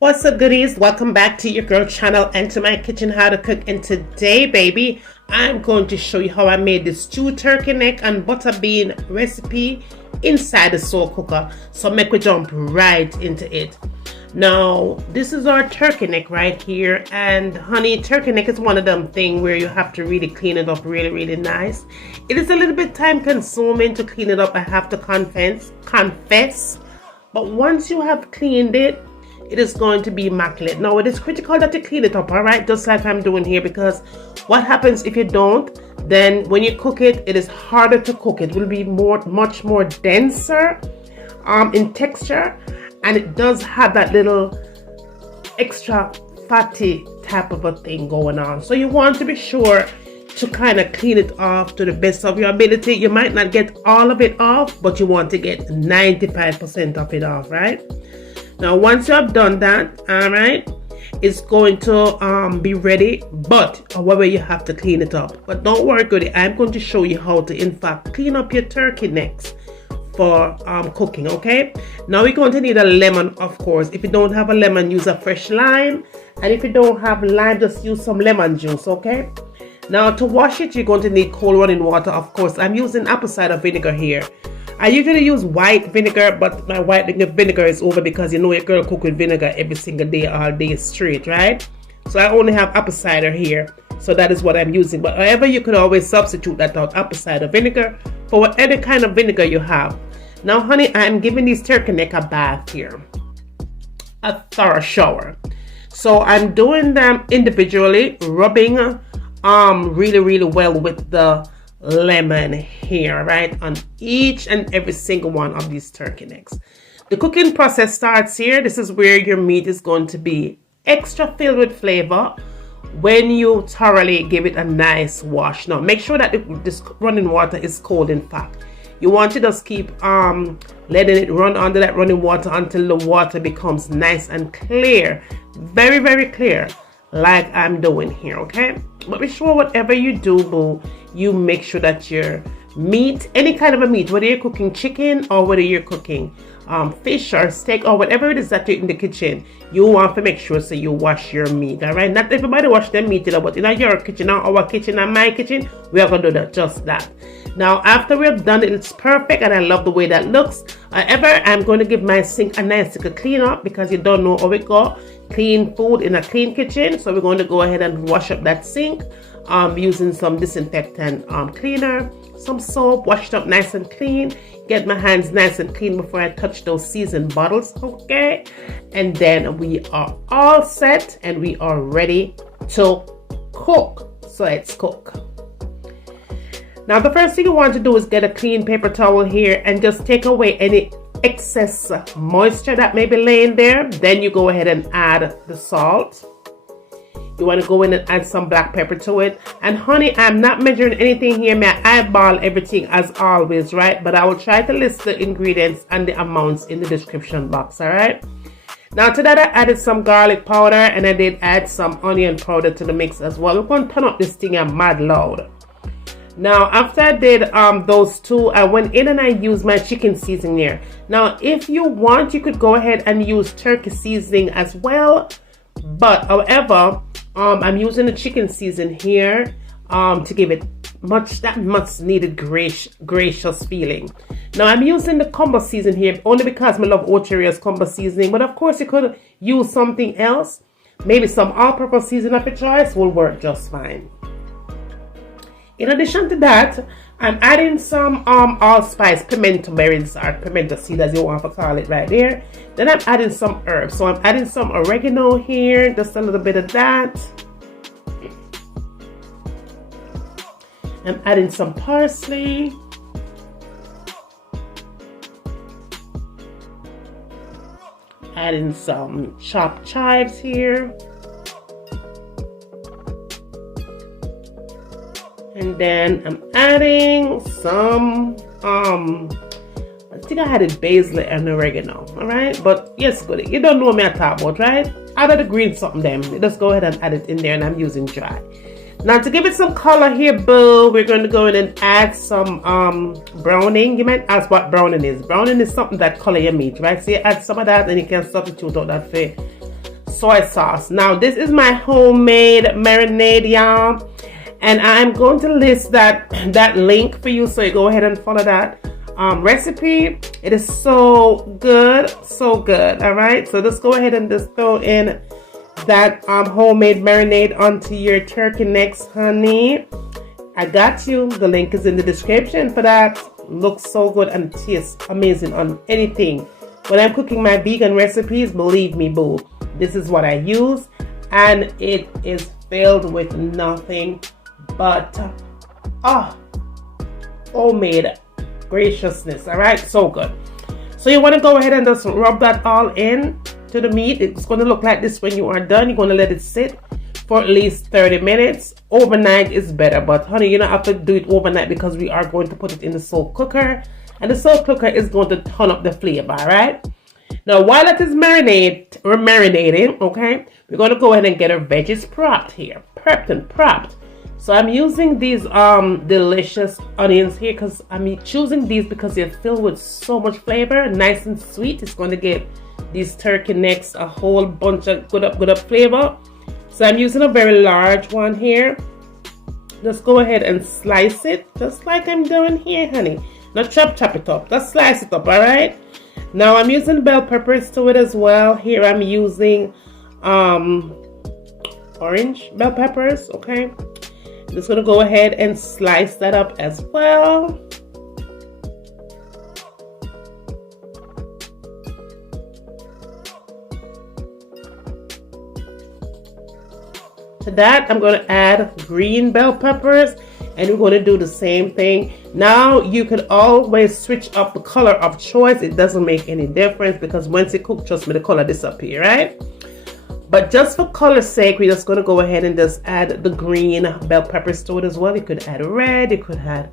What's up, goodies? Welcome back to your girl channel and to my kitchen how to cook. And today, baby, I'm going to show you how I made this stewed turkey neck and butter bean recipe inside the slow cooker. So make we jump right into it. Now, this is our turkey neck right here, and honey, turkey neck is one of them things where you have to really clean it up really nice. It is a little bit time consuming to clean it up, I have to confess. But once you have cleaned it, it is going to be immaculate. Now, it is critical that you clean it up, all right, just like I'm doing here, because what happens if you don't, then when you cook it, it is harder to cook. It will be much more denser in texture, and it does have that little extra fatty type of a thing going on. So you want to be sure to kind of clean it off to the best of your ability. You might not get all of it off, but you want to get 95% of it off, right? Now, once you have done that, all right, it's going to be ready, but however, you have to clean it up. But don't worry, goodie, I'm going to show you how to, in fact, clean up your turkey necks for cooking, okay? Now, we're going to need a lemon, of course. If you don't have a lemon, use a fresh lime. And if you don't have lime, just use some lemon juice, okay? Now, to wash it, you're going to need cold running water, of course. I'm using apple cider vinegar here. I usually use white vinegar, but my white vinegar is over because you know your girl cook with vinegar every single day, all day straight, right? So I only have apple cider here, so that is what I'm using. But however, you could always substitute that out, apple cider vinegar, for whatever kind of vinegar you have. Now, honey, I'm giving these turkey neck a bath here, a thorough shower. So I'm doing them individually, rubbing really well with the lemon here, right, on each and every single one of these turkey necks. The cooking process starts here. This is where your meat is going to be extra filled with flavor when you thoroughly give it a nice wash. Now, make sure that this running water is cold. In fact, you want to just keep letting it run under that running water until the water becomes nice and clear, very clear, like I'm doing here, okay? But be sure whatever you do, boo, you make sure that your meat, any kind of a meat, whether you're cooking chicken or whether you're cooking fish or steak or whatever it is that you're in the kitchen, you want to make sure so you wash your meat, all right? Not everybody wash their meat, but in your kitchen or our kitchen and my kitchen, we are going to do that, just that. Now, after we have done it, it's perfect, and I love the way that looks. However, I'm going to give my sink a nice little clean up because you don't know how it go. Clean food in a clean kitchen. So we're going to go ahead and wash up that sink using some disinfectant cleaner, some soap, wash it up nice and clean. Get my hands nice and clean before I touch those seasoned bottles, okay? And then we are all set and we are ready to cook. So let's cook. Now, the first thing you want to do is get a clean paper towel here and just take away any excess moisture that may be laying there. Then you go ahead and add the salt. You want to go in and add some black pepper to it. And honey, I'm not measuring anything here. May I eyeball everything as always, right? But I will try to list the ingredients and the amounts in the description box, all right? Now, to that, I added some garlic powder, and I did add some onion powder to the mix as well. We're going to turn up this thing and mad loud. Now, after I did those two, I went in and I used my chicken seasoning here. Now, if you want, you could go ahead and use turkey seasoning as well. But however, I'm using the chicken seasoning here to give it that much needed gracious feeling. Now, I'm using the combo seasoning here only because I love Oteria's combo seasoning. But of course, you could use something else. Maybe some all-purpose seasoning of your choice will work just fine. In addition to that, I'm adding some allspice pimento berries or pimento seed, as you want to call it right there. Then I'm adding some herbs. So I'm adding some oregano here, just a little bit of that. I'm adding some parsley. Adding some chopped chives here. And then I'm adding some, I think I added basil and oregano, all right? But yes, good. You don't know what I'm talking about, right? Add the green something then. Just go ahead and add it in there, and I'm using dry. Now, to give it some color here, boo, we're going to go in and add some browning. You might ask what browning is. Browning is something that color your meat, right? So you add some of that, and you can substitute out that for soy sauce. Now this is my homemade marinade, y'all, and I'm going to list that link for you, so you go ahead and follow that recipe. It is so good, so good. All right, so just go ahead and just throw in that homemade marinade onto your turkey necks, honey. I got you. The link is in the description for that. Looks so good and tastes amazing on anything. When I'm cooking my vegan recipes, believe me, boo, this is what I use, and it is filled with nothing but homemade graciousness. All right, so good. So you want to go ahead and just rub that all in to the meat. It's going to look like this when you are done. You're going to let it sit for at least 30 minutes. Overnight is better, but honey, you don't have to do it overnight because we are going to put it in the slow cooker, and the slow cooker is going to turn up the flavor. All right, now while it is marinating, okay, we're going to go ahead and get our veggies prepped here, prepped. So I'm using these delicious onions here because I'm choosing these because they're filled with so much flavor, nice and sweet. It's going to give these turkey necks a whole bunch of good up flavor. So I'm using a very large one here. Just go ahead and slice it just like I'm doing here, honey. Not chop it up, just slice it up. All right, now I'm using bell peppers to it as well. Here I'm using orange bell peppers. Okay, I'm just gonna go ahead and slice that up as well. To that, I'm going to add green bell peppers, and we're going to do the same thing. Now, you can always switch up the color of choice. It doesn't make any difference because once it cooks, trust me, the color disappears, right? But just for color's sake, we're just going to go ahead and just add the green bell peppers to it as well. You could add red, you could add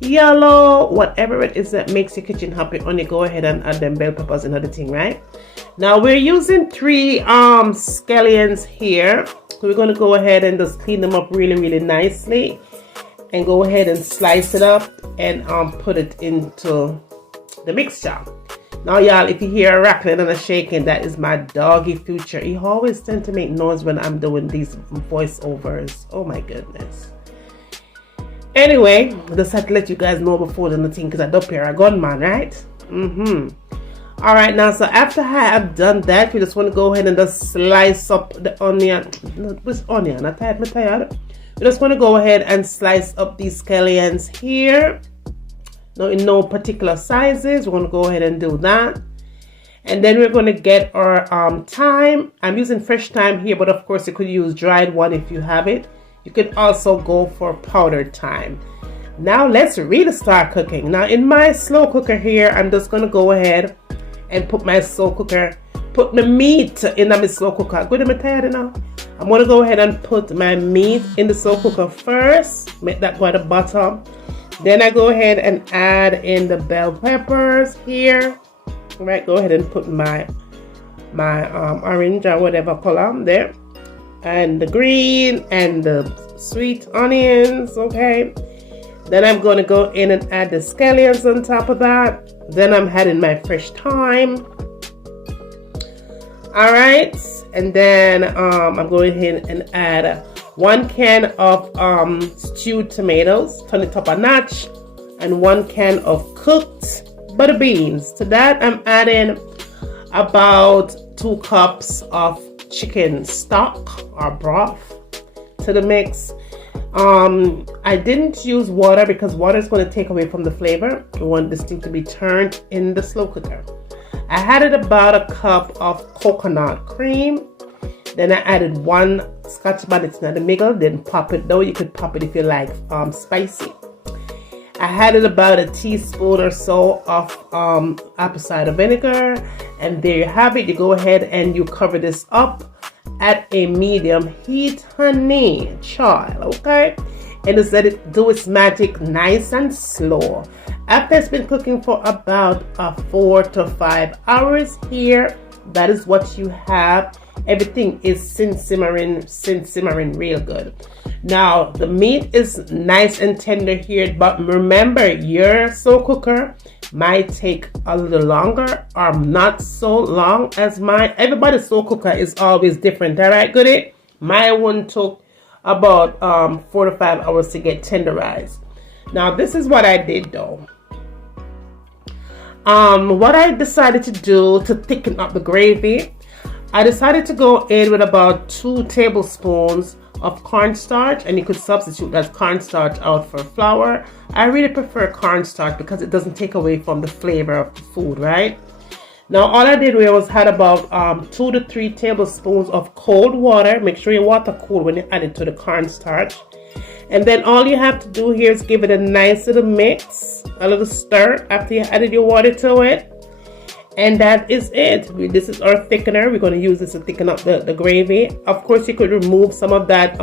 yellow, whatever it is that makes your kitchen happy. Only go ahead and add them bell peppers, another thing, right? Now we're using 3 scallions here. So we're going to go ahead and just clean them up really nicely and go ahead and slice it up and put it into the mixture. Now y'all, if you hear a rattling and a shaking, that is my doggy Future. He always tends to make noise when I'm doing these voiceovers. Oh my goodness. Anyway, I just had to let you guys know before the thing because I don't pair a gunman, right? All right, now, so after I have done that, we just want to go ahead and just slice up the onion. Which onion? I'm tired. We just want to go ahead and slice up these scallions here. Now, in no particular sizes, we're going to go ahead and do that. And then we're going to get our thyme. I'm using fresh thyme here, but of course, you could use dried one if you have it. You could also go for powdered thyme. Now, let's really start cooking. Now, in my slow cooker here, I'm just going to go ahead and put my meat in my slow cooker. Good, I'm tired now. I'm going to go ahead and put my meat in the slow cooker first. Make that go at the bottom. Then I go ahead and add in the bell peppers here. All right, go ahead and put my orange or whatever color there. And the green and the sweet onions, okay. Then I'm going to go in and add the scallions on top of that. Then I'm adding my fresh thyme. All right, and then I'm going ahead and add 1 can of stewed tomatoes, turn it up a notch, and 1 can of cooked butter beans. To that, I'm adding about 2 cups of chicken stock or broth to the mix. I didn't use water because water is going to take away from the flavor. We want this thing to be turned in the slow cooker. I added about 1 cup of coconut cream. Then I added 1 Scotch bonnet in the middle. Then pop it though. You could pop it if you like spicy. I added about 1 teaspoon or so of apple cider vinegar. And there you have it. You go ahead and you cover this up at a medium heat, honey, child, okay? And just let it do its magic nice and slow. After it's been cooking for about 4 to 5 hours here, that is what you have. Everything is simmering real good. Now the meat is nice and tender here, but remember your slow cooker might take a little longer or not so long as mine. Everybody's slow cooker is always different. All right, goodie. My one took about 4 to 5 hours to get tenderized. Now this is what I did though. What I decided to do to thicken up the gravy, I decided to go in with about 2 tablespoons of cornstarch, and you could substitute that cornstarch out for flour. I really prefer cornstarch because it doesn't take away from the flavor of the food, right? Now all I did was had about 2 to 3 tablespoons of cold water. Make sure your water cool when you add it to the cornstarch. And then all you have to do here is give it a nice little mix, a little stir after you added your water to it. And that is it. This is our thickener. We're going to use this to thicken up the gravy. Of course, you could remove some of that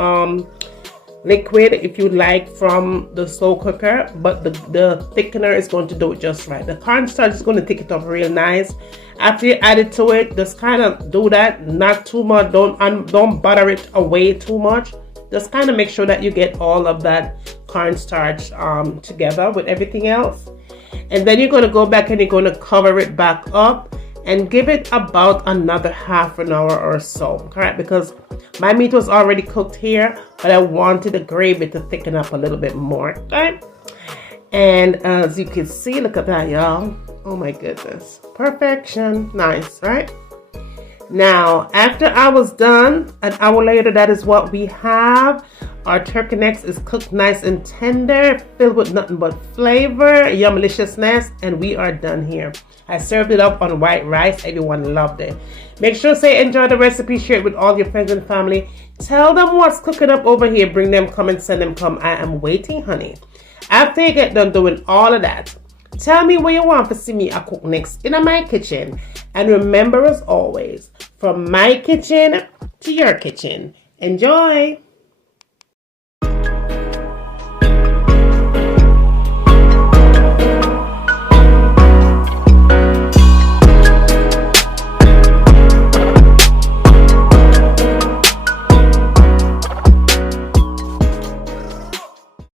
liquid if you like from the slow cooker, but the thickener is going to do it just right. The cornstarch is going to thicken it up real nice. After you add it to it, just kind of do that, not too much. Don't butter it away too much. Just kind of make sure that you get all of that cornstarch together with everything else. And then you're going to go back and you're going to cover it back up and give it about another half an hour or so. Correct? Because my meat was already cooked here, but I wanted the gravy to thicken up a little bit more. Okay? And as you can see, look at that, y'all. Oh my goodness. Perfection. Nice, right? Now, after I was done, an hour later, that is what we have. Our turkey necks is cooked nice and tender, filled with nothing but flavor, yummeliciousness, and we are done here. I served it up on white rice. Everyone loved it. Make sure to say enjoy the recipe, share it with all your friends and family. Tell them what's cooking up over here. Bring them, come and send them, come. I am waiting, honey. After you get done doing all of that, tell me where you want to see me I cook next in my kitchen. And remember, as always, from my kitchen to your kitchen. Enjoy!